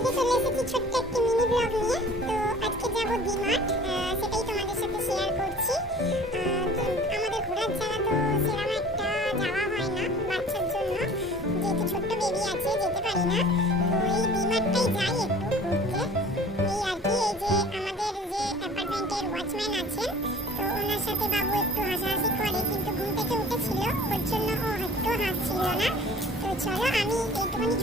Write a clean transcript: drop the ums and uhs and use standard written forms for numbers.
আজকে চলে এসেছি ছোট্ট একটি মিনি ব্লগ নিয়ে। তো আজকে যাব ডিমার্ট, সেটাই তোমাদের সাথে শেয়ার করছি। আমাদের ঘোরার জায়গা তো সেরকম একটা যাওয়া হয় না বাচ্চার জন্য, যেহেতু ছোট্ট বেবি আছে যেতে পারি না। তো এই ডিমার্টটাই যাই একটু ঘুরতে, এই আর কি। এই যে আমাদের যে অ্যাপার্টমেন্টের ওয়াচম্যান আছেন, তো ওনার সাথে বাবু একটু হাসাহাসি করে, কিন্তু ঘুম থেকে উঠেছিল ওর জন্য ও একটু হাসছিল না। তো চলো আমি এইটুখানি